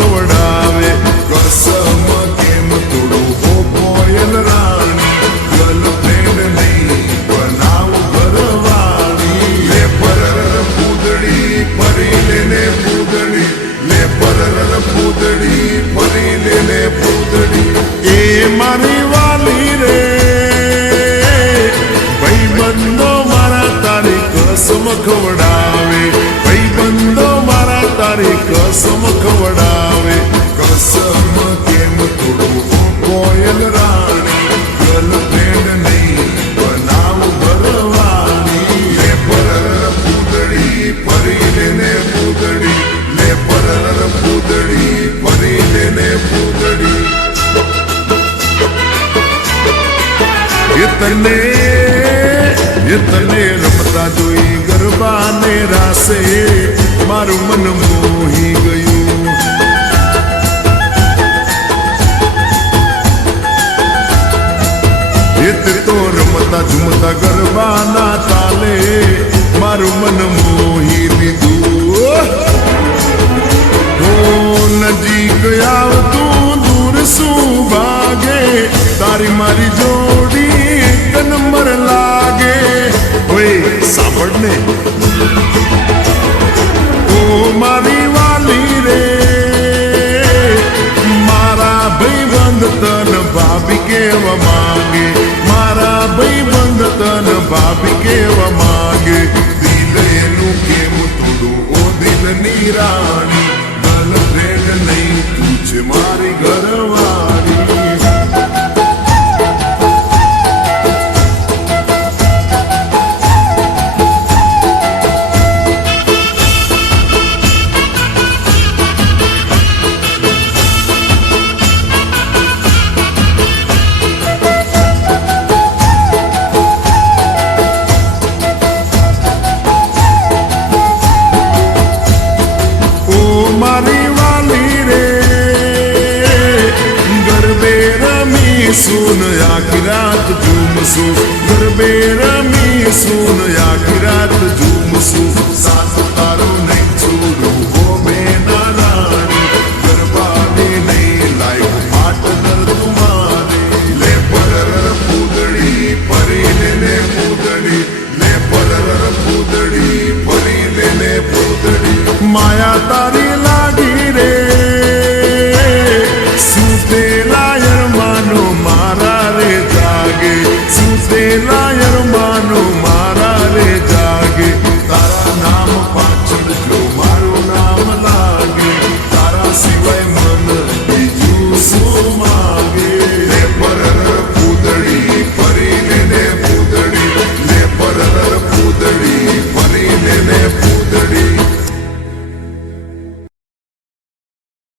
ખવડાવે કસમ કેમ તોડું હો કોયલ રાણી ગર્લફ્રેન્ડ નહીં બનાવું ઘરવાળી લે પરર પૂતળી ફરી લેને પૂતળી લે પરર પૂતળી ફરી લેને પૂતળી એ મારી વાલી રે ભાઈબંધો મારા તારી કસમ ખવડાવે ભાઈબંધો મારા તારી કસમ ખવડાવે કસમ કેમ તોડું કોયલ રાણી ગર્લફ્રેન્ડ નહીં બનાવું ઘરવાળી લે પરર પૂતળી ફરી લેને પૂતળી લે પરર પૂતળી ફરી લેને પૂતળી એ તને રમતા જોઈ ગરબાને રાસે મારું મન મોહી ગયું એ તો રમતા ઝૂમતા ગરબાના તાલે મારું મન મોહી લીધું હો નજીક આવતું દૂર શું ભાગે તારી મારી જોડી એક નંબર લાગે ઓય સાંભળ ને ઓ મારી વાલી રે મારા ભાઈબંધ તન ભાભી કેવા માંગે મારા ભાઈબંધ તન ભાભી કેવા માંગે દિલ એનું કેમ તોડું ઓ દિલની રાણી ગર્લફ્રેન્ડ નહીં તું છે મારી ઘરવાળી મારી વાલી રે ગરબે રમીશું આખી રાત ઝૂમશું ગરબે રમીશું આખી રાત ઝૂમશું સાથ તારો નહીં